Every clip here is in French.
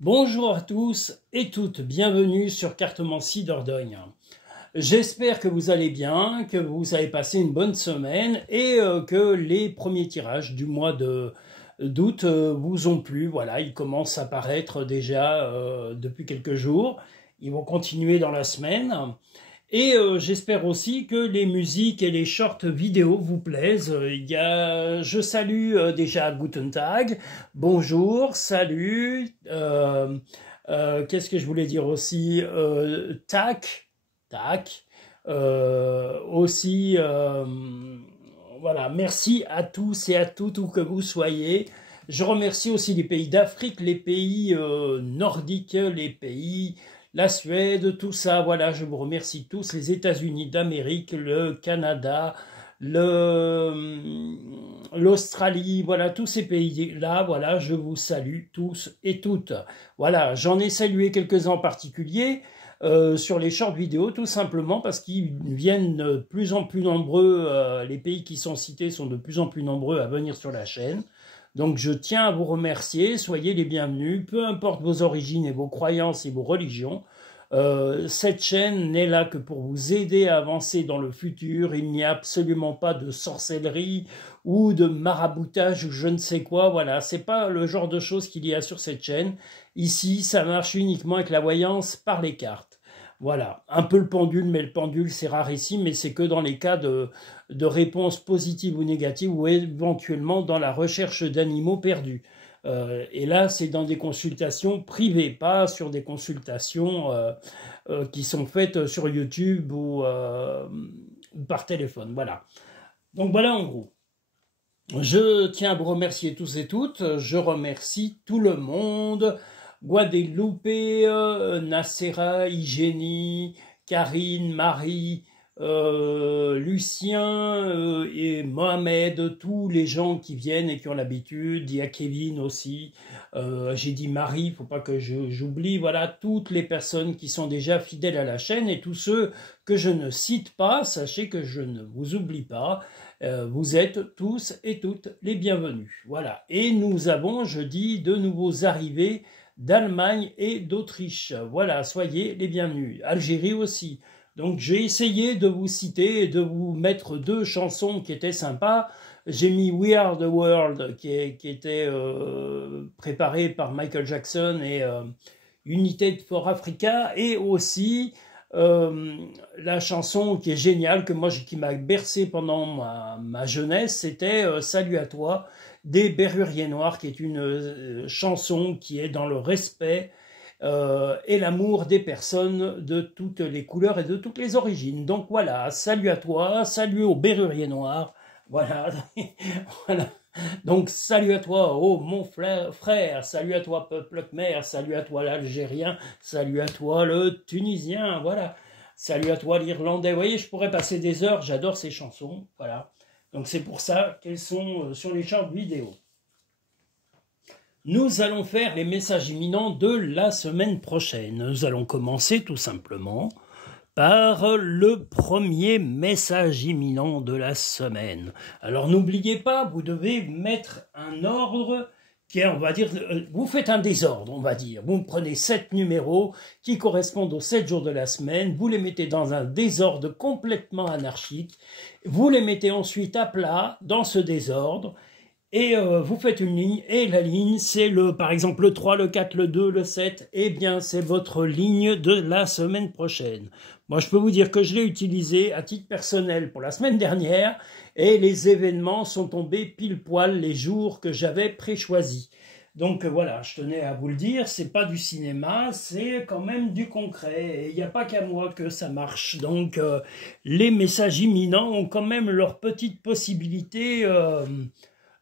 Bonjour à tous et toutes, bienvenue sur Cartomancie Dordogne. J'espère que vous allez bien, que vous avez passé une bonne semaine et que les premiers tirages du mois d'août vous ont plu. Voilà, ils commencent à paraître déjà depuis quelques jours. Ils vont continuer dans la semaine. Et j'espère aussi que les musiques et les shorts vidéo vous plaisent. Je salue déjà Guten Tag, bonjour, salut. Qu'est-ce que je voulais dire aussi? Tac, tac. Aussi, voilà, merci à tous et à toutes où que vous soyez. Je remercie aussi les pays d'Afrique, les pays nordiques, les pays la Suède, tout ça, voilà, je vous remercie tous, les États-Unis d'Amérique, le Canada, l'Australie, voilà, tous ces pays-là, voilà, je vous salue tous et toutes. Voilà, j'en ai salué quelques-uns en particulier sur les shorts vidéo, tout simplement parce qu'ils viennent de plus en plus nombreux, les pays qui sont cités sont de plus en plus nombreux à venir sur la chaîne. Donc je tiens à vous remercier, soyez les bienvenus, peu importe vos origines et vos croyances et vos religions. Cette chaîne n'est là que pour vous aider à avancer dans le futur. Il n'y a absolument pas de sorcellerie ou de maraboutage ou je ne sais quoi. Voilà, c'est pas le genre de choses qu'il y a sur cette chaîne. Ici, ça marche uniquement avec la voyance par les cartes. Voilà, un peu le pendule, mais le pendule c'est rarissime, mais c'est que dans les cas de réponses positives ou négatives ou éventuellement dans la recherche d'animaux perdus. Et là, c'est dans des consultations privées, pas sur des consultations qui sont faites sur YouTube ou par téléphone. Voilà. Donc voilà en gros. Je tiens à vous remercier tous et toutes. Je remercie tout le monde. Guadeloupe, Nacera, Igénie, Karine, Marie, Lucien et Mohamed, tous les gens qui viennent et qui ont l'habitude. Il y a Kevin aussi. J'ai dit Marie, il ne faut pas que j'oublie. Voilà, toutes les personnes qui sont déjà fidèles à la chaîne et tous ceux que je ne cite pas, sachez que je ne vous oublie pas. Vous êtes tous et toutes les bienvenus. Voilà. Et nous avons, je dis, de nouveaux arrivés d'Allemagne et d'Autriche. Voilà, soyez les bienvenus. Algérie aussi. Donc j'ai essayé de vous citer et de vous mettre deux chansons qui étaient sympas. J'ai mis We Are the World qui était préparé par Michael Jackson et United for Africa, et aussi la chanson qui est géniale, que moi qui m'a bercé pendant ma jeunesse, c'était Salut à toi des Berruriers Noirs, qui est une chanson qui est dans le respect et l'amour des personnes de toutes les couleurs et de toutes les origines. Donc voilà, salut à toi, salut aux Berruriers Noirs, voilà, voilà. Donc salut à toi, oh mon frère, salut à toi peuple khmer, salut à toi l'Algérien, salut à toi le Tunisien, voilà. Salut à toi l'Irlandais. Vous voyez, je pourrais passer des heures, j'adore ces chansons, voilà. Donc c'est pour ça qu'elles sont sur les shorts vidéo. Nous allons faire les messages imminents de la semaine prochaine. Nous allons commencer tout simplement par le premier message imminent de la semaine. Alors n'oubliez pas, vous devez mettre un ordre qui est, on va dire, vous faites un désordre, on va dire. Vous prenez 7 numéros qui correspondent aux 7 jours de la semaine, vous les mettez dans un désordre complètement anarchique, vous les mettez ensuite à plat dans ce désordre, et vous faites une ligne, et la ligne, c'est par exemple le 3, le 4, le 2, le 7, eh bien c'est votre ligne de la semaine prochaine. Moi je peux vous dire que je l'ai utilisé à titre personnel pour la semaine dernière, et les événements sont tombés pile poil les jours que j'avais préchoisis. Donc voilà, je tenais à vous le dire, c'est pas du cinéma, c'est quand même du concret, et il n'y a pas qu'à moi que ça marche. Donc les messages imminents ont quand même leur petite possibilité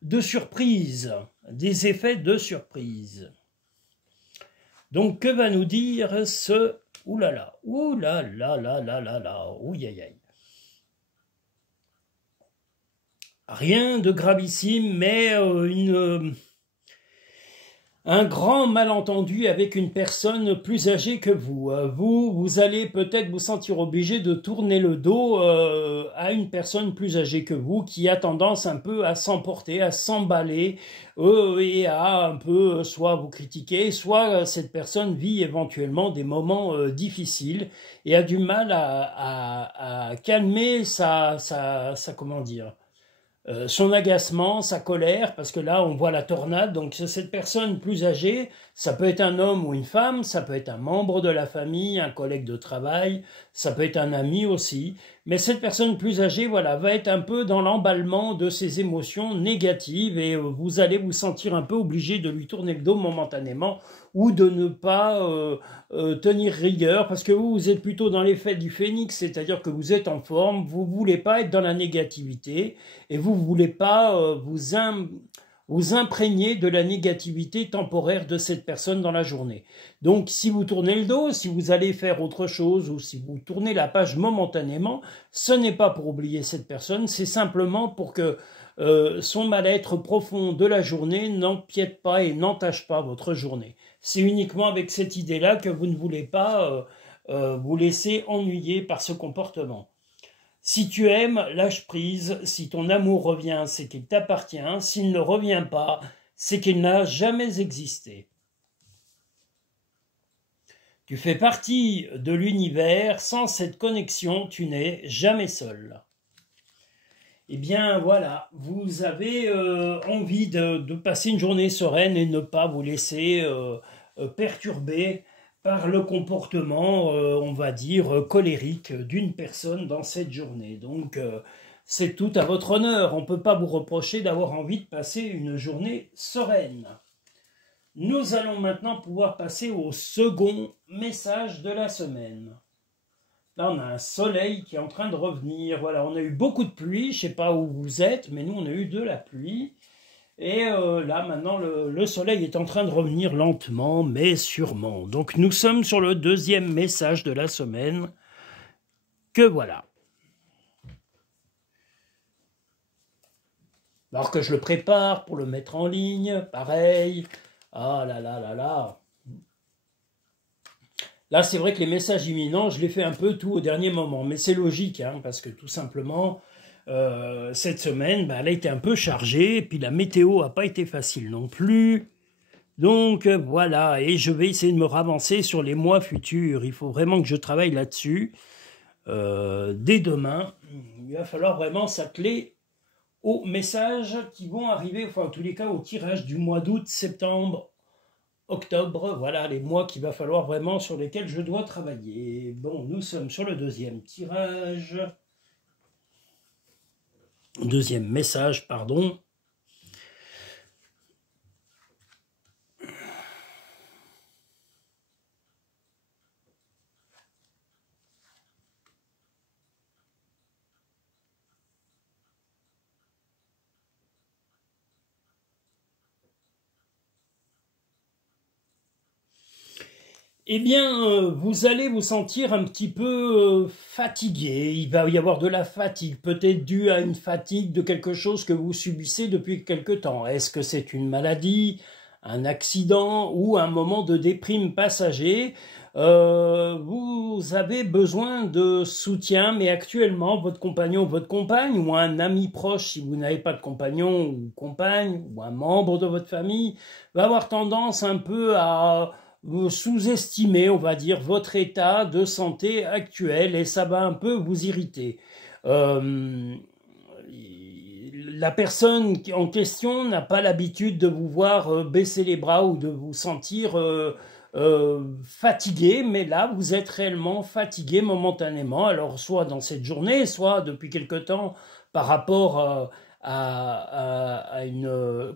de surprise, des effets de surprise. Donc que va nous dire ce oulala, oulala, là là là là, ouïaïaï. Rien de gravissime, mais un grand malentendu avec une personne plus âgée que vous. Vous allez peut-être vous sentir obligé de tourner le dos à une personne plus âgée que vous qui a tendance un peu à s'emporter, à s'emballer et à un peu soit vous critiquer, soit cette personne vit éventuellement des moments difficiles et a du mal à calmer comment dire, son agacement, sa colère, parce que là on voit la tornade, donc cette personne plus âgée, ça peut être un homme ou une femme, ça peut être un membre de la famille, un collègue de travail, ça peut être un ami aussi, mais cette personne plus âgée, voilà, va être un peu dans l'emballement de ses émotions négatives et vous allez vous sentir un peu obligé de lui tourner le dos momentanément ou de ne pas tenir rigueur, parce que vous êtes plutôt dans l'effet du phénix, c'est-à-dire que vous êtes en forme, vous voulez pas être dans la négativité, et vous voulez pas vous imprégner de la négativité temporaire de cette personne dans la journée. Donc si vous tournez le dos, si vous allez faire autre chose, ou si vous tournez la page momentanément, ce n'est pas pour oublier cette personne, c'est simplement pour que son mal-être profond de la journée n'empiète pas et n'entache pas votre journée. C'est uniquement avec cette idée-là que vous ne voulez pas vous laisser ennuyer par ce comportement. Si tu aimes, lâche prise. Si ton amour revient, c'est qu'il t'appartient. S'il ne revient pas, c'est qu'il n'a jamais existé. Tu fais partie de l'univers. Sans cette connexion, tu n'es jamais seul. Eh bien voilà, vous avez envie de passer une journée sereine et ne pas vous laisser perturber par le comportement, on va dire, colérique d'une personne dans cette journée. Donc c'est tout à votre honneur, on ne peut pas vous reprocher d'avoir envie de passer une journée sereine. Nous allons maintenant pouvoir passer au second message de la semaine. Là, on a un soleil qui est en train de revenir. Voilà, on a eu beaucoup de pluie. Je ne sais pas où vous êtes, mais nous, on a eu de la pluie. Et là, maintenant, le soleil est en train de revenir lentement, mais sûrement. Donc, nous sommes sur le deuxième message de la semaine. Que voilà. Alors que je le prépare pour le mettre en ligne, pareil. Ah là là là là. Là, c'est vrai que les messages imminents, je les fais un peu tout au dernier moment. Mais c'est logique, hein, parce que tout simplement, cette semaine, elle a été un peu chargée. Et puis la météo n'a pas été facile non plus. Donc voilà, et je vais essayer de me ravancer sur les mois futurs. Il faut vraiment que je travaille là-dessus. Dès demain, il va falloir vraiment s'atteler aux messages qui vont arriver, enfin en tous les cas au tirage du mois d'août, septembre, octobre, voilà les mois qu'il va falloir vraiment sur lesquels je dois travailler. Bon, nous sommes sur le deuxième tirage. Deuxième message, pardon. Eh bien, vous allez vous sentir un petit peu fatigué. Il va y avoir de la fatigue, peut-être due à une fatigue de quelque chose que vous subissez depuis quelque temps. Est-ce que c'est une maladie, un accident ou un moment de déprime passager? Vous avez besoin de soutien, mais actuellement, votre compagnon ou votre compagne, ou un ami proche, si vous n'avez pas de compagnon ou compagne, ou un membre de votre famille, va avoir tendance un peu à sous-estimer, on va dire, votre état de santé actuel et ça va un peu vous irriter. La personne en question n'a pas l'habitude de vous voir baisser les bras ou de vous sentir fatigué, mais là, vous êtes réellement fatigué momentanément, alors soit dans cette journée, soit depuis quelque temps par rapport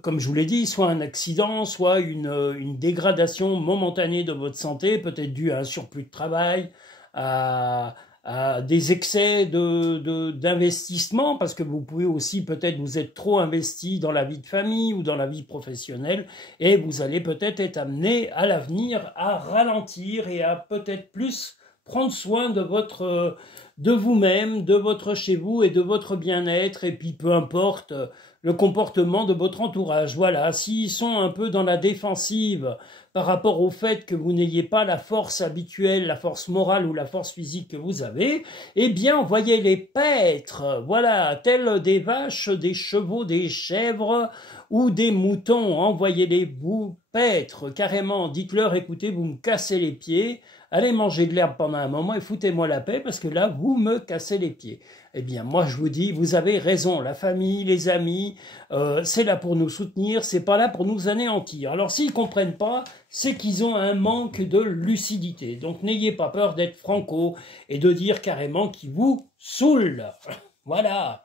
comme je vous l'ai dit, soit un accident, soit une dégradation momentanée de votre santé, peut-être due à un surplus de travail, à des excès d'investissement, parce que vous pouvez aussi peut-être vous être trop investi dans la vie de famille ou dans la vie professionnelle, et vous allez peut-être être amené à l'avenir à ralentir et à peut-être plus prendre soin de vous-même, de votre chez vous et de votre bien-être, et puis peu importe le comportement de votre entourage. Voilà, s'ils sont un peu dans la défensive par rapport au fait que vous n'ayez pas la force habituelle, la force morale ou la force physique que vous avez, eh bien, envoyez-les paître, voilà, tels des vaches, des chevaux, des chèvres ou des moutons, envoyez-les vous paître, carrément, dites-leur, écoutez, vous me cassez les pieds, allez manger de l'herbe pendant un moment et foutez-moi la paix parce que là, vous me cassez les pieds. Eh bien, moi, je vous dis, vous avez raison, la famille, les amis, c'est là pour nous soutenir, c'est pas là pour nous anéantir. Alors, s'ils comprennent pas, c'est qu'ils ont un manque de lucidité. Donc, n'ayez pas peur d'être franco et de dire carrément qu'ils vous saoulent. Voilà.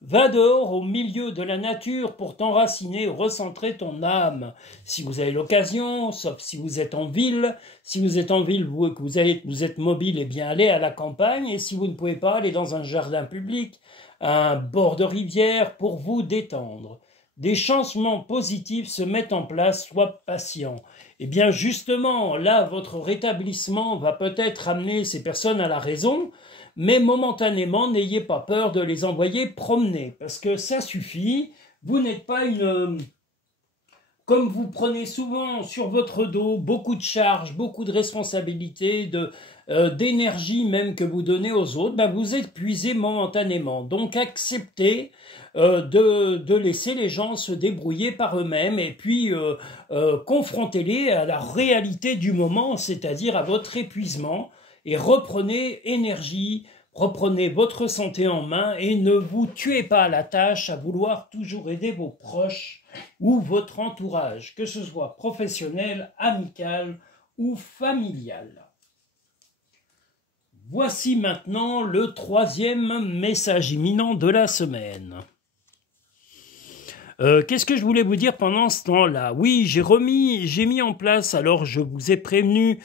Va dehors au milieu de la nature pour t'enraciner, recentrer ton âme. Si vous avez l'occasion, sauf si vous êtes en ville, si vous êtes en ville, que vous êtes mobile, eh bien allez à la campagne. Et si vous ne pouvez pas, aller dans un jardin public, un bord de rivière pour vous détendre. Des changements positifs se mettent en place, sois patient. Eh bien justement, là, votre rétablissement va peut-être amener ces personnes à la raison, mais momentanément, n'ayez pas peur de les envoyer promener, parce que ça suffit. Vous n'êtes pas une... Comme vous prenez souvent sur votre dos beaucoup de charges, beaucoup de responsabilités, d'énergie même que vous donnez aux autres, ben vous épuisez momentanément. Donc acceptez de laisser les gens se débrouiller par eux-mêmes et puis confrontez-les à la réalité du moment, c'est-à-dire à votre épuisement. Et reprenez énergie, reprenez votre santé en main et ne vous tuez pas à la tâche à vouloir toujours aider vos proches ou votre entourage, que ce soit professionnel, amical ou familial. Voici maintenant le troisième message imminent de la semaine. Qu'est-ce que je voulais vous dire pendant ce temps-là? Oui, j'ai mis en place, alors je vous ai prévenu,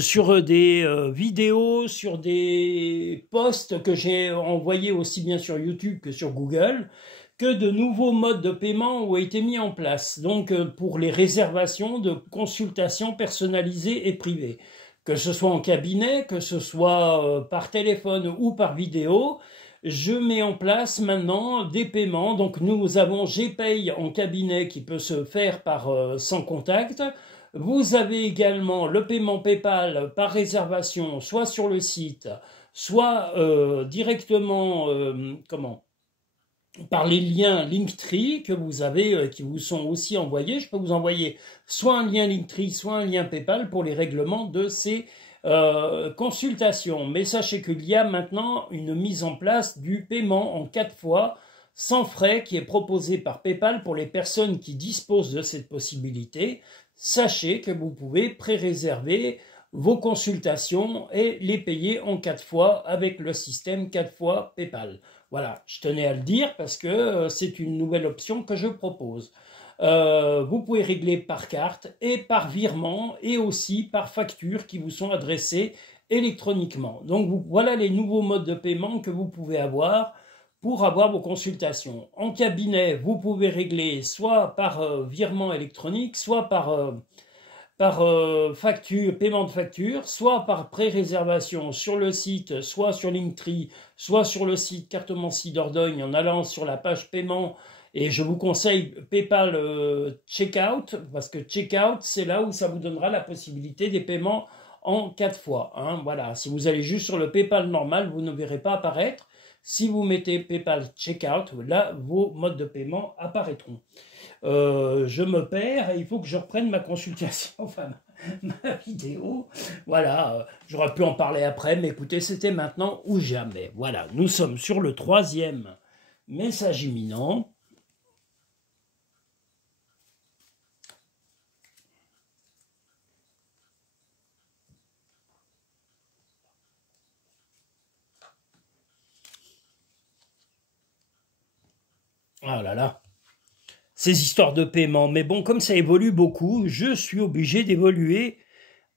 sur des vidéos, sur des posts que j'ai envoyés aussi bien sur YouTube que sur Google, que de nouveaux modes de paiement ont été mis en place. Donc pour les réservations de consultations personnalisées et privées, que ce soit en cabinet, que ce soit par téléphone ou par vidéo, je mets en place maintenant des paiements. Donc nous avons GPay en cabinet qui peut se faire sans contact. Vous avez également le paiement PayPal par réservation, soit sur le site, soit directement par les liens Linktree que vous avez, qui vous sont aussi envoyés. Je peux vous envoyer soit un lien Linktree, soit un lien PayPal pour les règlements de ces consultations. Mais sachez qu'il y a maintenant une mise en place du paiement en 4 fois sans frais qui est proposé par PayPal pour les personnes qui disposent de cette possibilité. Sachez que vous pouvez pré-réserver vos consultations et les payer en 4 fois avec le système 4 fois PayPal. Voilà, je tenais à le dire parce que c'est une nouvelle option que je propose. Vous pouvez régler par carte et par virement et aussi par facture qui vous sont adressées électroniquement. Donc voilà les nouveaux modes de paiement que vous pouvez avoir pour avoir vos consultations. En cabinet, vous pouvez régler soit par virement électronique, soit par facture, paiement de facture, soit par pré-réservation sur le site, soit sur Linktree, soit sur le site Cartomancie Dordogne en allant sur la page paiement. Et je vous conseille PayPal Checkout, parce que Checkout, c'est là où ça vous donnera la possibilité des paiements en 4 fois. Hein. Voilà. Si vous allez juste sur le PayPal normal, vous ne verrez pas apparaître. Si vous mettez PayPal Checkout, là, vos modes de paiement apparaîtront. Je me perds et il faut que je reprenne ma consultation, enfin ma vidéo. Voilà, j'aurais pu en parler après, mais écoutez, c'était maintenant ou jamais. Voilà, nous sommes sur le troisième message imminent. Ah là là, ces histoires de paiement. Mais bon, comme ça évolue beaucoup, je suis obligé d'évoluer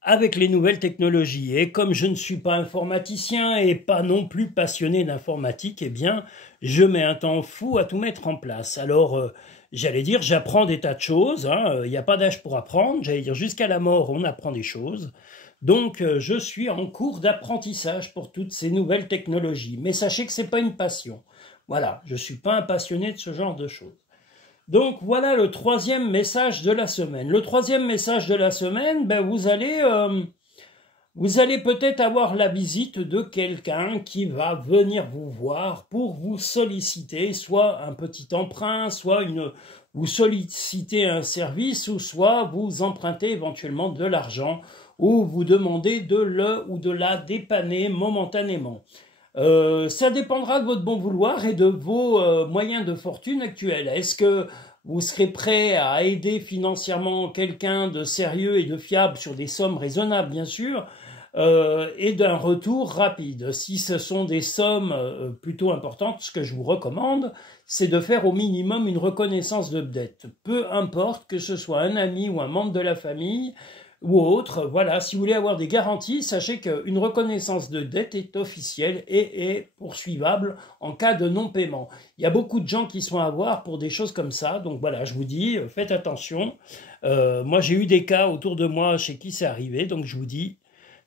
avec les nouvelles technologies. Et comme je ne suis pas informaticien et pas non plus passionné d'informatique, eh bien, je mets un temps fou à tout mettre en place. Alors, j'allais dire, j'apprends des tas de choses. Il n'y a pas d'âge pour apprendre. J'allais dire, jusqu'à la mort, on apprend des choses. Donc, je suis en cours d'apprentissage pour toutes ces nouvelles technologies. Mais sachez que ce n'est pas une passion. Voilà, je ne suis pas un passionné de ce genre de choses. Donc voilà le troisième message de la semaine. Le troisième message de la semaine, ben, vous allez peut-être avoir la visite de quelqu'un qui va venir vous voir pour vous solliciter, soit un petit emprunt, soit vous solliciter un service, ou soit vous empruntez éventuellement de l'argent, ou vous demandez de le ou de la dépanner momentanément. Ça dépendra de votre bon vouloir et de vos moyens de fortune actuels. Est-ce que vous serez prêt à aider financièrement quelqu'un de sérieux et de fiable sur des sommes raisonnables, bien sûr, et d'un retour rapide? Si ce sont des sommes plutôt importantes, ce que je vous recommande, c'est de faire au minimum une reconnaissance de dette. Peu importe que ce soit un ami ou un membre de la famille, ou autre, voilà, si vous voulez avoir des garanties, sachez qu'une reconnaissance de dette est officielle et est poursuivable en cas de non-paiement. Il y a beaucoup de gens qui sont à voir pour des choses comme ça, donc voilà, je vous dis, faites attention. Moi, j'ai eu des cas autour de moi chez qui c'est arrivé, donc je vous dis,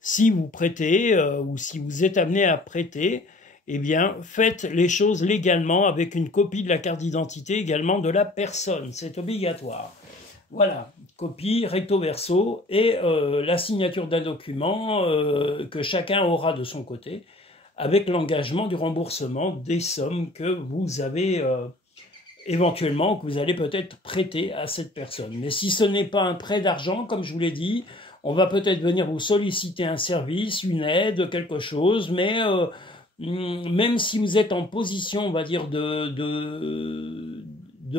si vous prêtez ou si vous êtes amené à prêter, eh bien, faites les choses légalement avec une copie de la carte d'identité également de la personne, c'est obligatoire. Voilà, copie recto verso et la signature d'un document que chacun aura de son côté avec l'engagement du remboursement des sommes que vous avez éventuellement, que vous allez peut-être prêter à cette personne. Mais si ce n'est pas un prêt d'argent, comme je vous l'ai dit, on va peut-être venir vous solliciter un service, une aide, quelque chose, mais même si vous êtes en position, on va dire, de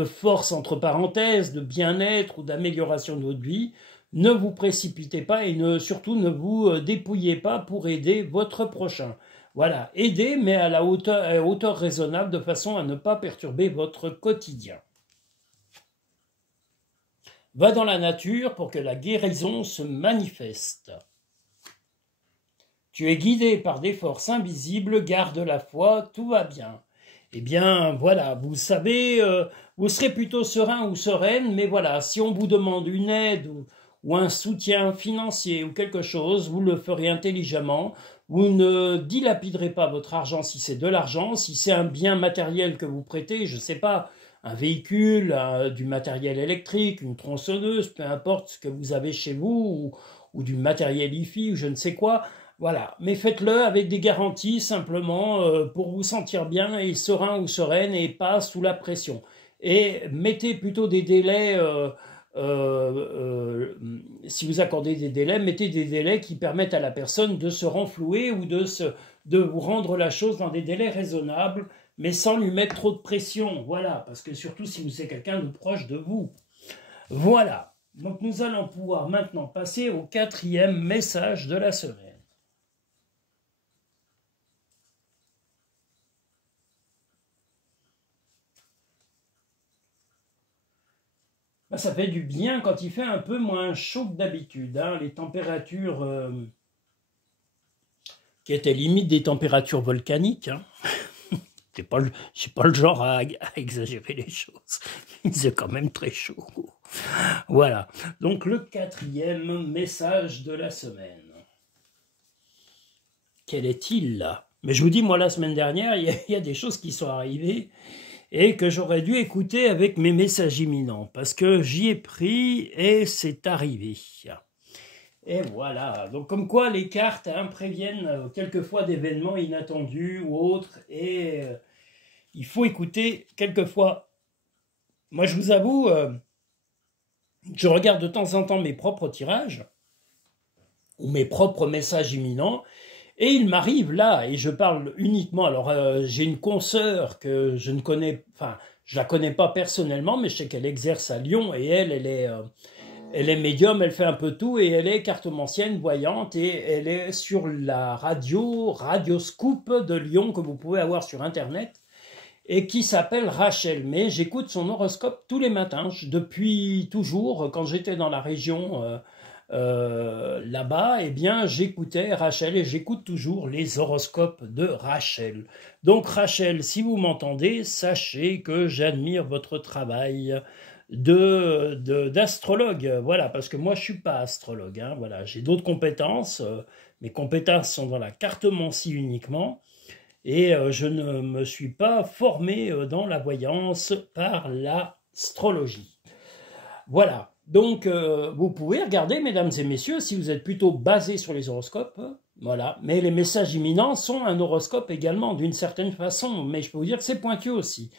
force entre parenthèses, de bien-être ou d'amélioration de votre vie, ne vous précipitez pas et surtout ne vous dépouillez pas pour aider votre prochain. Voilà, aidez, mais à hauteur raisonnable, de façon à ne pas perturber votre quotidien. Va dans la nature pour que la guérison se manifeste. Tu es guidé par des forces invisibles, garde la foi, tout va bien. Eh bien, voilà, vous savez, vous serez plutôt serein ou sereine, mais voilà, si on vous demande une aide ou un soutien financier ou quelque chose, vous le ferez intelligemment. Vous ne dilapiderez pas votre argent si c'est de l'argent, si c'est un bien matériel que vous prêtez, je ne sais pas, un véhicule, du matériel électrique, une tronçonneuse, peu importe ce que vous avez chez vous, ou du matériel hi-fi, ou je ne sais quoi. Voilà, mais faites-le avec des garanties simplement pour vous sentir bien et serein ou sereine et pas sous la pression. Et mettez plutôt des délais, si vous accordez des délais, mettez des délais qui permettent à la personne de se renflouer ou de vous rendre la chose dans des délais raisonnables, mais sans lui mettre trop de pression. Voilà, parce que surtout si vous êtes quelqu'un de proche de vous. Voilà, donc nous allons pouvoir maintenant passer au quatrième message de la semaine. Ça fait du bien quand il fait un peu moins chaud que d'habitude. Hein. Les températures qui étaient limite des températures volcaniques. Hein. Je suis pas le genre à exagérer les choses. C'est quand même très chaud. Voilà. Donc le quatrième message de la semaine. Quel est-il là? Mais je vous dis, moi la semaine dernière, il y a des choses qui sont arrivées et que j'aurais dû écouter avec mes messages imminents, parce que j'y ai pris et c'est arrivé. Et voilà, donc comme quoi les cartes préviennent quelquefois d'événements inattendus ou autres, et il faut écouter quelquefois. Moi je vous avoue, je regarde de temps en temps mes propres tirages, ou mes propres messages imminents, et il m'arrive là, et je parle uniquement, alors j'ai une consoeur que je ne connais, enfin, je la connais pas personnellement, mais je sais qu'elle exerce à Lyon, et elle est médium, elle fait un peu tout, et elle est cartomancienne, voyante, et elle est sur la Radio Scoop de Lyon, que vous pouvez avoir sur Internet, et qui s'appelle Rachel. Mais j'écoute son horoscope tous les matins, depuis toujours, quand j'étais dans la région là-bas, eh bien, j'écoutais Rachel et j'écoute toujours les horoscopes de Rachel. Donc, Rachel, si vous m'entendez, sachez que j'admire votre travail d'astrologue. Voilà, parce que moi, je suis pas astrologue. Hein, voilà, j'ai d'autres compétences. Mes compétences sont dans la cartomancie uniquement. Et je ne me suis pas formé dans la voyance par la astrologie. Voilà. Donc, vous pouvez regarder, mesdames et messieurs, si vous êtes plutôt basé sur les horoscopes, voilà. Mais les messages imminents sont un horoscope également, d'une certaine façon. Mais je peux vous dire que c'est pointu aussi.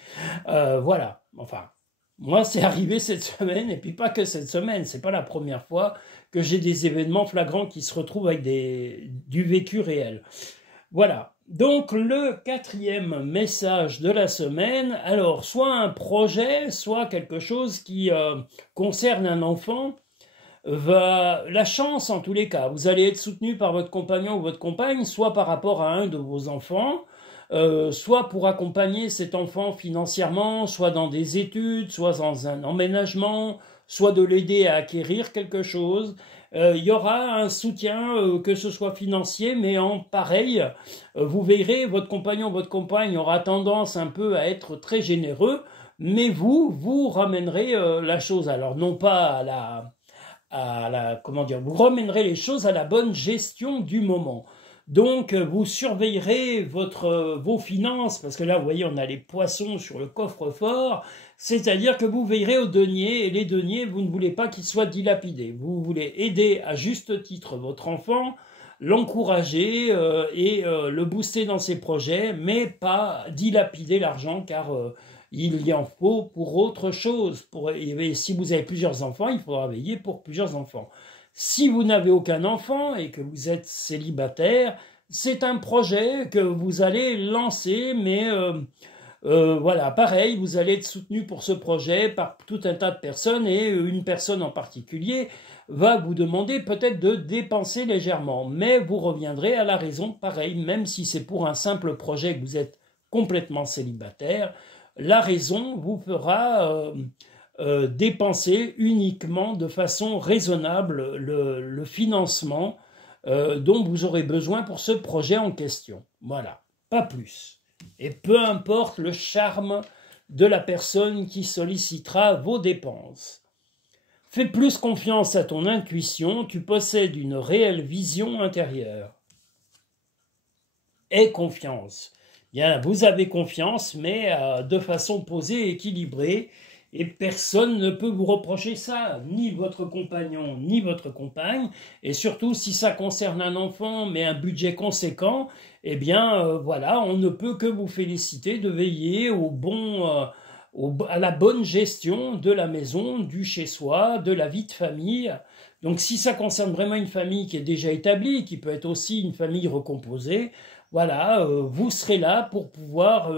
Voilà. Enfin, moi, c'est arrivé cette semaine, et puis pas que cette semaine. C'est pas la première fois que j'ai des événements flagrants qui se retrouvent avec du vécu réel. Voilà. Donc, le quatrième message de la semaine, alors, soit un projet, soit quelque chose qui concerne un enfant, la chance en tous les cas. Vous allez être soutenu par votre compagnon ou votre compagne, soit par rapport à un de vos enfants, soit pour accompagner cet enfant financièrement, soit dans des études, soit dans un emménagement, soit de l'aider à acquérir quelque chose. Il y aura un soutien, que ce soit financier, mais en pareil, vous verrez, votre compagnon, votre compagne aura tendance un peu à être très généreux, mais vous ramènerez la chose, alors non pas comment dire, vous ramènerez les choses à la bonne gestion du moment. Donc, vous surveillerez vos finances, parce que là, vous voyez, on a les poissons sur le coffre-fort, c'est-à-dire que vous veillerez aux deniers, et les deniers, vous ne voulez pas qu'ils soient dilapidés. Vous voulez aider à juste titre votre enfant, l'encourager et le booster dans ses projets, mais pas dilapider l'argent, car il y en faut pour autre chose. Et si vous avez plusieurs enfants, il faudra veiller pour plusieurs enfants. Si vous n'avez aucun enfant et que vous êtes célibataire, c'est un projet que vous allez lancer, mais voilà, pareil, vous allez être soutenu pour ce projet par tout un tas de personnes, et une personne en particulier va vous demander peut-être de dépenser légèrement, mais vous reviendrez à la raison, pareil, même si c'est pour un simple projet que vous êtes complètement célibataire, la raison vous fera dépenser uniquement de façon raisonnable le financement dont vous aurez besoin pour ce projet en question. Voilà, pas plus. Et peu importe le charme de la personne qui sollicitera vos dépenses. Fais plus confiance à ton intuition, tu possèdes une réelle vision intérieure. Aie confiance. Bien, vous avez confiance, mais de façon posée et équilibrée, et personne ne peut vous reprocher ça, ni votre compagnon, ni votre compagne, et surtout si ça concerne un enfant, mais un budget conséquent, eh bien, voilà, on ne peut que vous féliciter de veiller à la bonne gestion de la maison, du chez-soi, de la vie de famille. Donc si ça concerne vraiment une famille qui est déjà établie, qui peut être aussi une famille recomposée, voilà, vous serez là pour pouvoir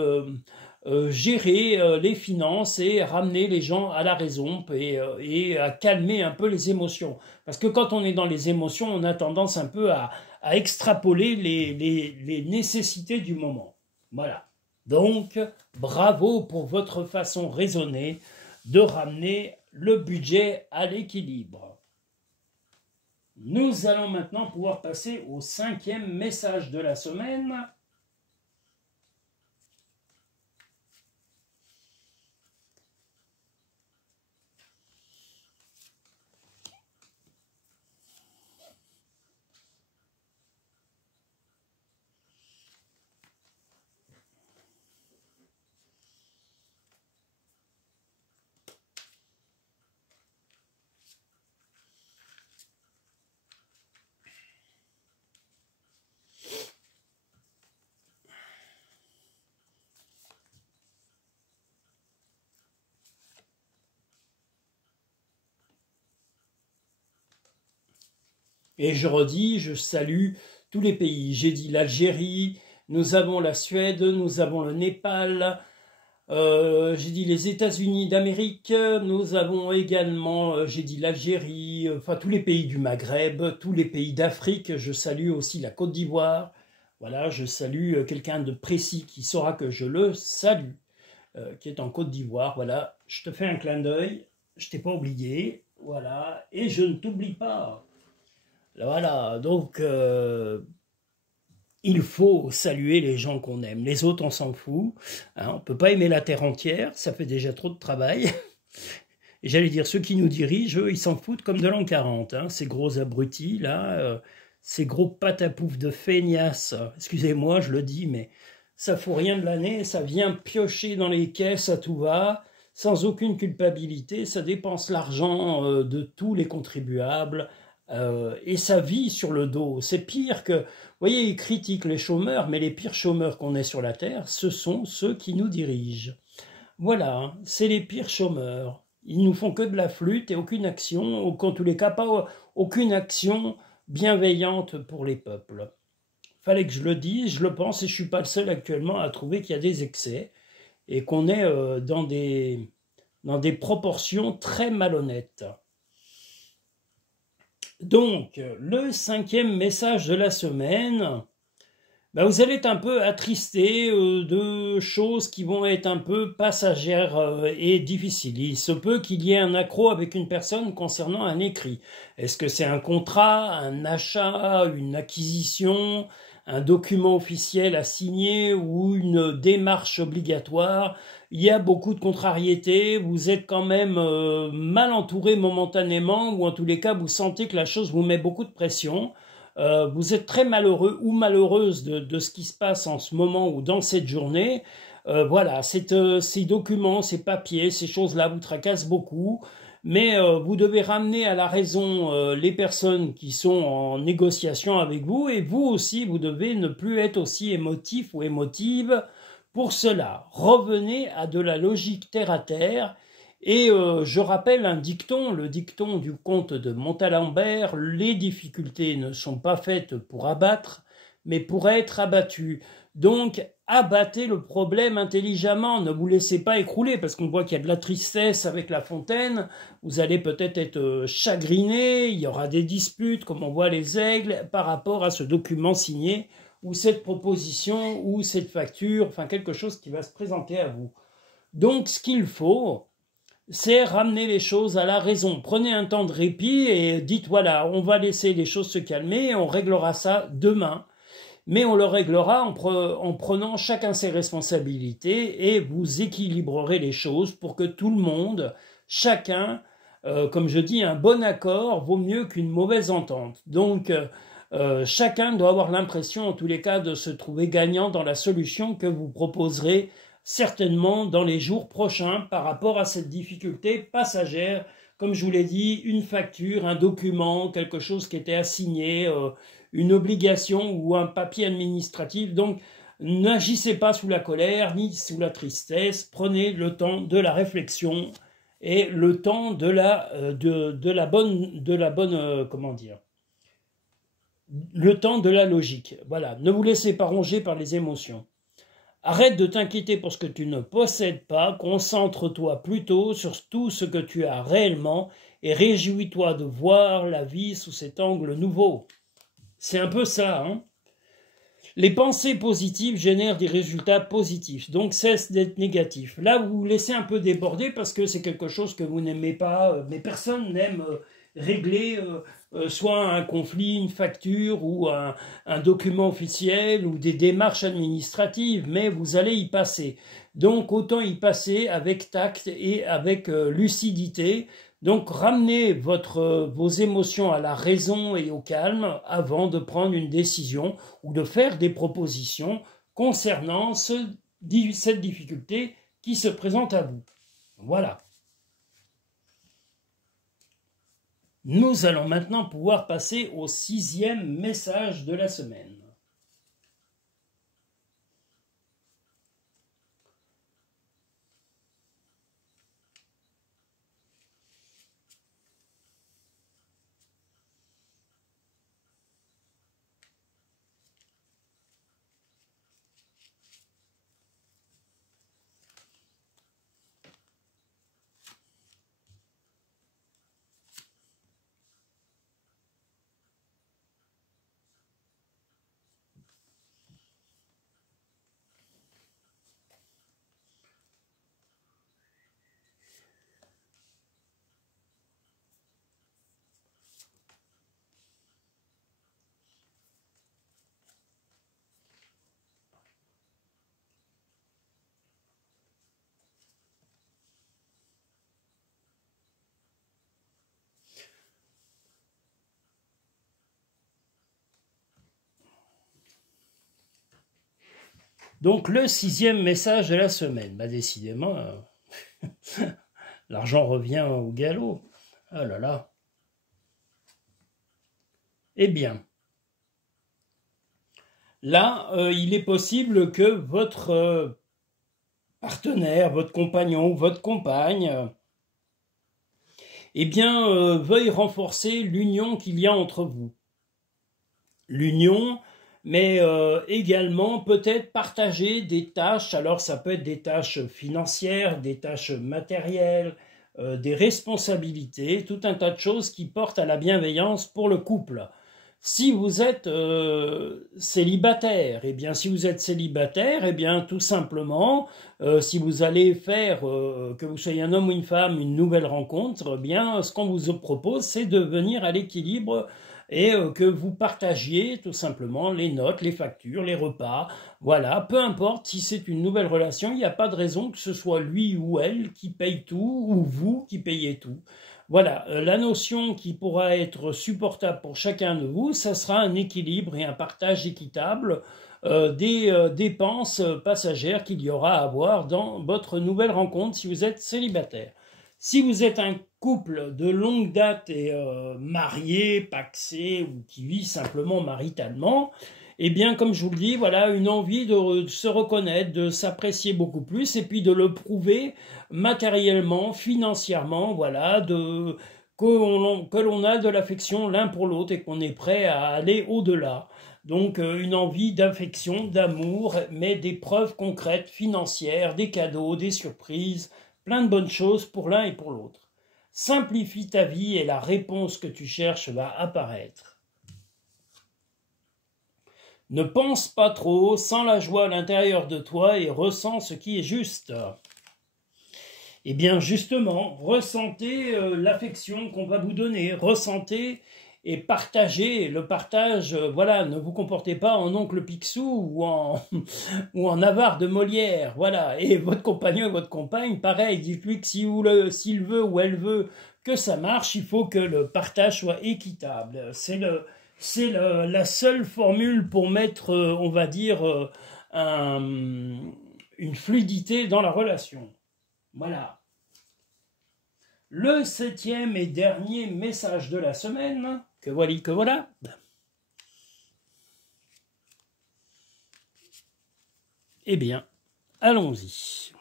gérer les finances et ramener les gens à la raison et à calmer un peu les émotions. Parce que quand on est dans les émotions, on a tendance un peu à extrapoler les nécessités du moment. Voilà. Donc, bravo pour votre façon raisonnée de ramener le budget à l'équilibre. Nous allons maintenant pouvoir passer au cinquième message de la semaine. Et je redis, je salue tous les pays. J'ai dit l'Algérie, nous avons la Suède, nous avons le Népal, j'ai dit les États-Unis d'Amérique, nous avons également, j'ai dit l'Algérie, enfin tous les pays du Maghreb, tous les pays d'Afrique. Je salue aussi la Côte d'Ivoire. Voilà, je salue quelqu'un de précis qui saura que je le salue, qui est en Côte d'Ivoire. Voilà, je te fais un clin d'œil, je t'ai pas oublié, voilà, et je ne t'oublie pas. Voilà, donc il faut saluer les gens qu'on aime. Les autres, on s'en fout. Hein, on ne peut pas aimer la terre entière, ça fait déjà trop de travail. Et j'allais dire, ceux qui nous dirigent, eux, ils s'en foutent comme de l'an 40. Hein, ces gros abrutis, là, ces gros patapoufs de feignasses. Excusez-moi, je le dis, mais ça fout rien de l'année, ça vient piocher dans les caisses à tout va. sans aucune culpabilité, ça dépense l'argent de tous les contribuables et ça vit sur le dos. C'est pire que, vous voyez, ils critiquent les chômeurs, mais les pires chômeurs qu'on ait sur la terre, ce sont ceux qui nous dirigent. Voilà, hein, c'est les pires chômeurs. Ils nous font que de la flûte et aucune action, ou en tous les cas pas aucune action bienveillante pour les peuples. Fallait que je le dise, je le pense, et je suis pas le seul actuellement à trouver qu'il y a des excès et qu'on est dans des proportions très malhonnêtes. Donc, le 5e message de la semaine, ben vous allez être un peu attristé de choses qui vont être un peu passagères et difficiles. Il se peut qu'il y ait un accroc avec une personne concernant un écrit. Est-ce que c'est un contrat, un achat, une acquisition, un document officiel à signer ou une démarche obligatoire? Il y a beaucoup de contrariétés, vous êtes quand même mal entouré momentanément, ou en tous les cas vous sentez que la chose vous met beaucoup de pression. Vous êtes très malheureux ou malheureuse de ce qui se passe en ce moment ou dans cette journée. Voilà, ces documents, ces papiers, ces choses-là vous tracassent beaucoup, mais vous devez ramener à la raison les personnes qui sont en négociation avec vous, et vous aussi, vous devez ne plus être aussi émotif ou émotive pour cela. Revenez à de la logique terre à terre. Et je rappelle un dicton, le dicton du comte de Montalembert: les difficultés ne sont pas faites pour abattre, mais pour être abattues. Donc, abattez le problème intelligemment, ne vous laissez pas écrouler, parce qu'on voit qu'il y a de la tristesse avec La Fontaine, vous allez peut-être être chagriné, il y aura des disputes, comme on voit les aigles, par rapport à ce document signé, ou cette proposition, ou cette facture, enfin quelque chose qui va se présenter à vous. Donc, ce qu'il faut, c'est ramener les choses à la raison. Prenez un temps de répit et dites, voilà, on va laisser les choses se calmer, on réglera ça demain. Mais on le réglera en prenant chacun ses responsabilités, et vous équilibrerez les choses pour que tout le monde, chacun, comme je dis, un bon accord vaut mieux qu'une mauvaise entente. Donc, chacun doit avoir l'impression, en tous les cas, de se trouver gagnant dans la solution que vous proposerez certainement dans les jours prochains par rapport à cette difficulté passagère. Comme je vous l'ai dit, une facture, un document, quelque chose qui était assigné, une obligation ou un papier administratif. Donc, n'agissez pas sous la colère ni sous la tristesse. Prenez le temps de la réflexion et le temps de la bonne, comment dire, le temps de la logique. Voilà, ne vous laissez pas ronger par les émotions. Arrête de t'inquiéter pour ce que tu ne possèdes pas, concentre-toi plutôt sur tout ce que tu as réellement et réjouis-toi de voir la vie sous cet angle nouveau. C'est un peu ça, hein. Les pensées positives génèrent des résultats positifs, donc cesse d'être négatif. Là, vous vous laissez un peu déborder parce que c'est quelque chose que vous n'aimez pas, mais personne n'aime régler soit un conflit, une facture ou un document officiel ou des démarches administratives, mais vous allez y passer. Donc autant y passer avec tact et avec lucidité. Donc ramenez vos émotions à la raison et au calme avant de prendre une décision ou de faire des propositions concernant cette difficulté qui se présente à vous. Voilà. Nous allons maintenant pouvoir passer au 6e message de la semaine. Donc le 6e message de la semaine, bah décidément, L'argent revient au galop. Ah là là. Eh bien, là, il est possible que votre partenaire, votre compagnon ou votre compagne, eh bien, veuille renforcer l'union qu'il y a entre vous. L'union, mais également peut-être partager des tâches. Alors ça peut être des tâches financières, des tâches matérielles, des responsabilités, tout un tas de choses qui portent à la bienveillance pour le couple. Si vous êtes célibataire, eh bien, si vous êtes célibataire, eh bien, tout simplement, si vous allez faire, que vous soyez un homme ou une femme, une nouvelle rencontre, eh bien, ce qu'on vous propose, c'est de venir à l'équilibre et que vous partagiez tout simplement les notes, les factures, les repas. Voilà, peu importe si c'est une nouvelle relation, il n'y a pas de raison que ce soit lui ou elle qui paye tout ou vous qui payez tout. Voilà, la notion qui pourra être supportable pour chacun de vous, ça sera un équilibre et un partage équitable des dépenses passagères qu'il y aura à avoir dans votre nouvelle rencontre si vous êtes célibataire. Si vous êtes un couple de longue date et marié, pacsé ou qui vit simplement maritalement, eh bien, comme je vous le dis, voilà, une envie de se reconnaître, de s'apprécier beaucoup plus et puis de le prouver matériellement, financièrement, voilà, que l'on a de l'affection l'un pour l'autre et qu'on est prêt à aller au-delà. Donc, une envie d'affection, d'amour, mais des preuves concrètes, financières, des cadeaux, des surprises, plein de bonnes choses pour l'un et pour l'autre. Simplifie ta vie et la réponse que tu cherches va apparaître. Ne pense pas trop, sens la joie à l'intérieur de toi et ressens ce qui est juste. Eh bien justement, ressentez l'affection qu'on va vous donner, ressentez et partagez. Le partage, voilà, ne vous comportez pas en oncle Picsou ou en avare de Molière, voilà. Et votre compagnon et votre compagne, pareil, dites-lui que s'il veut ou elle veut que ça marche, il faut que le partage soit équitable. C'est la seule formule pour mettre, on va dire, une fluidité dans la relation. Voilà. Le 7e et dernier message de la semaine, que voilà. Eh bien, allons-y.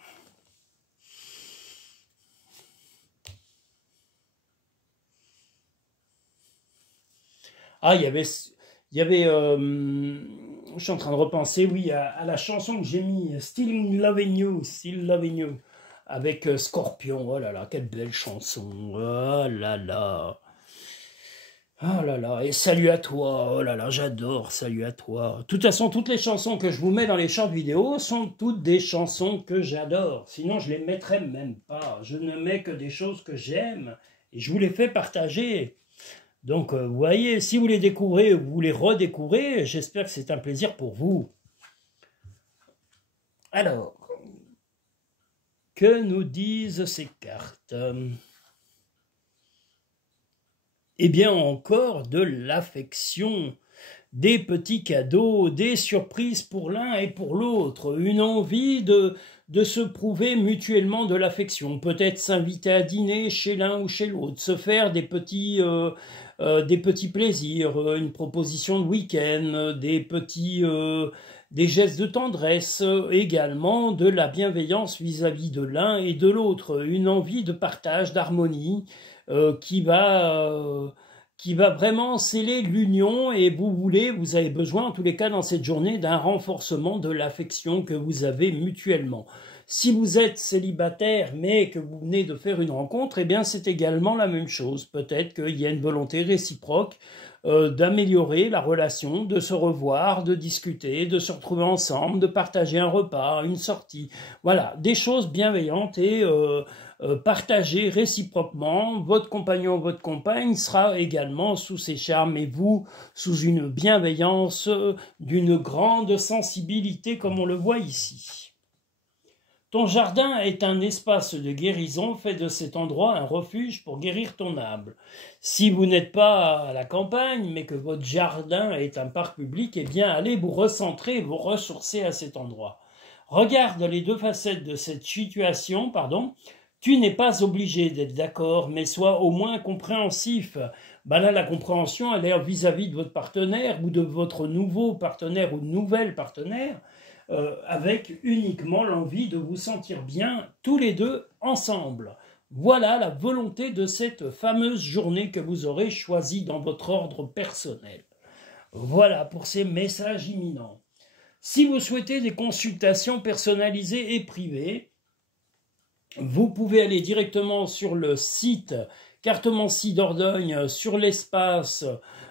Ah, il y avait je suis en train de repenser, oui, à la chanson que j'ai mis, Still Loving You, avec Scorpion. Oh là là, quelle belle chanson. Oh là là. Oh là là, et salut à toi. Oh là là, j'adore, salut à toi. De toute façon, toutes les chansons que je vous mets dans les shorts vidéo sont toutes des chansons que j'adore. Sinon, je les mettrais même pas. Je ne mets que des choses que j'aime et je vous les fais partager. Donc, vous voyez, si vous les découvrez ou vous les redécouvrez, j'espère que c'est un plaisir pour vous. Alors, que nous disent ces cartes? Eh bien, encore de l'affection, des petits cadeaux, des surprises pour l'un et pour l'autre, une envie de se prouver mutuellement de l'affection, peut-être s'inviter à dîner chez l'un ou chez l'autre, se faire des petits plaisirs, une proposition de week-end, des gestes de tendresse, également de la bienveillance vis-à-vis de l'un et de l'autre, une envie de partage, d'harmonie qui va vraiment sceller l'union et vous avez besoin en tous les cas dans cette journée d'un renforcement de l'affection que vous avez mutuellement. Si vous êtes célibataire mais que vous venez de faire une rencontre, eh bien c'est également la même chose. Peut-être qu'il y a une volonté réciproque d'améliorer la relation, de se revoir, de discuter, de se retrouver ensemble, de partager un repas, une sortie. Voilà, des choses bienveillantes et partagées réciproquement. Votre compagnon, votre compagne sera également sous ses charmes et vous sous une bienveillance d'une grande sensibilité comme on le voit ici. Ton jardin est un espace de guérison, fais de cet endroit un refuge pour guérir ton âme. Si vous n'êtes pas à la campagne, mais que votre jardin est un parc public, eh bien allez vous recentrer, vous ressourcer à cet endroit. Regarde les deux facettes de cette situation, Tu n'es pas obligé d'être d'accord, mais sois au moins compréhensif. Ben là, la compréhension, elle est vis-à-vis de votre partenaire ou de votre nouveau partenaire ou nouvelle partenaire, avec uniquement l'envie de vous sentir bien tous les deux ensemble. Voilà la volonté de cette fameuse journée que vous aurez choisie dans votre ordre personnel. Voilà pour ces messages imminents. Si vous souhaitez des consultations personnalisées et privées, vous pouvez aller directement sur le site Cartomancie Dordogne, sur l'espace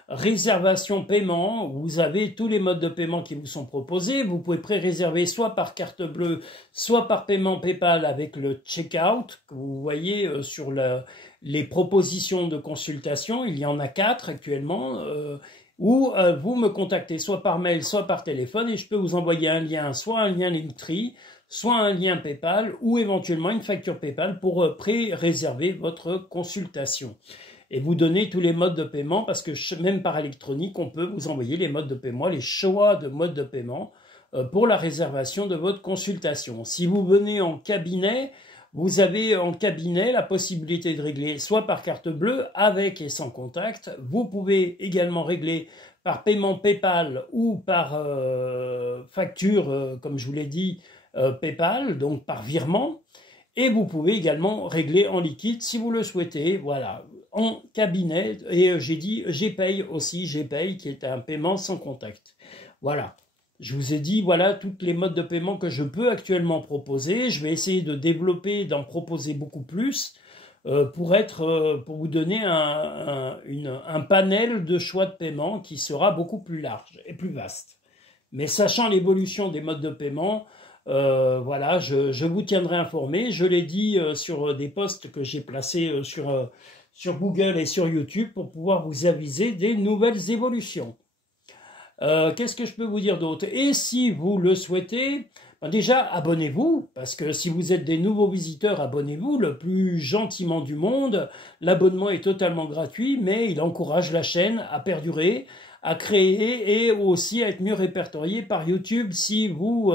réservation paiement. Vous avez tous les modes de paiement qui vous sont proposés. Vous pouvez pré-réserver soit par carte bleue, soit par paiement PayPal avec le checkout que vous voyez sur les propositions de consultation. Il y en a 4 actuellement. Ou vous me contactez soit par mail, soit par téléphone et je peux vous envoyer un lien, soit un lien Linktree, soit un lien PayPal ou éventuellement une facture PayPal pour pré-réserver votre consultation. Et vous donner tous les modes de paiement parce que même par électronique, on peut vous envoyer les modes de paiement, les choix de modes de paiement pour la réservation de votre consultation. Si vous venez en cabinet, vous avez en cabinet la possibilité de régler soit par carte bleue, avec et sans contact. Vous pouvez également régler par paiement PayPal ou par facture, comme je vous l'ai dit, PayPal, donc par virement. Et vous pouvez également régler en liquide si vous le souhaitez, voilà, en cabinet. Et j'ai dit GPay aussi, GPay qui est un paiement sans contact. Voilà. Je vous ai dit, voilà, tous les modes de paiement que je peux actuellement proposer. Je vais essayer de développer, d'en proposer beaucoup plus pour vous donner un panel de choix de paiement qui sera beaucoup plus large et plus vaste. Mais sachant l'évolution des modes de paiement, voilà, je vous tiendrai informé. Je l'ai dit sur des posts que j'ai placés sur Google et sur YouTube pour pouvoir vous aviser des nouvelles évolutions. Qu'est-ce que je peux vous dire d'autre? Et si vous le souhaitez, ben déjà abonnez-vous, parce que si vous êtes des nouveaux visiteurs, abonnez-vous le plus gentiment du monde. L'abonnement est totalement gratuit, mais il encourage la chaîne à perdurer, à créer et aussi à être mieux répertorié par YouTube si vous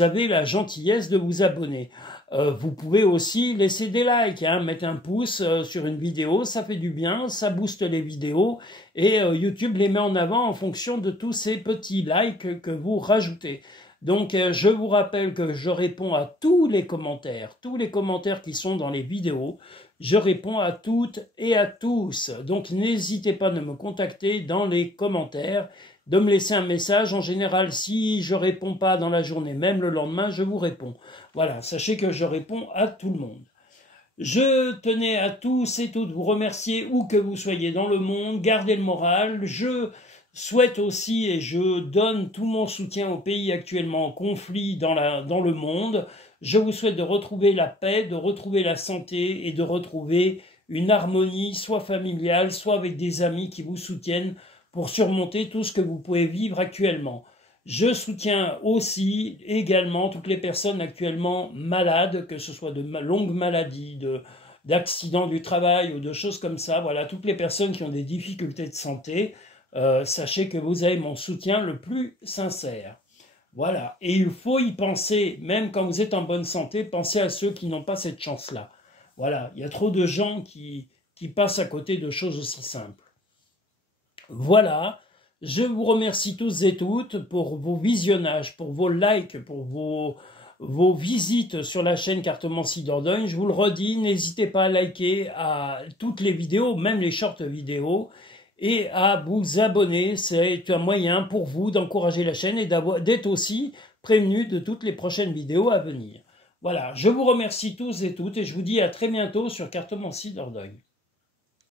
avez la gentillesse de vous abonner. Vous pouvez aussi laisser des likes, hein, mettre un pouce sur une vidéo, ça fait du bien, ça booste les vidéos et YouTube les met en avant en fonction de tous ces petits likes que vous rajoutez. Donc je vous rappelle que je réponds à tous les commentaires qui sont dans les vidéos, je réponds à toutes et à tous. Donc n'hésitez pas à me contacter dans les commentaires, de me laisser un message. En général, si je ne réponds pas dans la journée, même le lendemain, je vous réponds. Voilà, sachez que je réponds à tout le monde. Je tenais à tous et toutes vous remercier où que vous soyez dans le monde, gardez le moral. Je souhaite aussi et je donne tout mon soutien aux pays actuellement en conflit dans le monde. Je vous souhaite de retrouver la paix, de retrouver la santé et de retrouver une harmonie, soit familiale, soit avec des amis qui vous soutiennent pour surmonter tout ce que vous pouvez vivre actuellement. Je soutiens aussi également toutes les personnes actuellement malades, que ce soit de longues maladies, d'accidents du travail ou de choses comme ça. Voilà, toutes les personnes qui ont des difficultés de santé, sachez que vous avez mon soutien le plus sincère. Voilà, et il faut y penser, même quand vous êtes en bonne santé, pensez à ceux qui n'ont pas cette chance-là. Voilà, il y a trop de gens qui passent à côté de choses aussi simples. Voilà, je vous remercie tous et toutes pour vos visionnages, pour vos likes, pour vos visites sur la chaîne Cartomancie Dordogne. Je vous le redis, n'hésitez pas à liker à toutes les vidéos, même les shorts vidéos, et à vous abonner. C'est un moyen pour vous d'encourager la chaîne et d'être aussi prévenu de toutes les prochaines vidéos à venir. Voilà, je vous remercie tous et toutes et je vous dis à très bientôt sur Cartomancie Dordogne.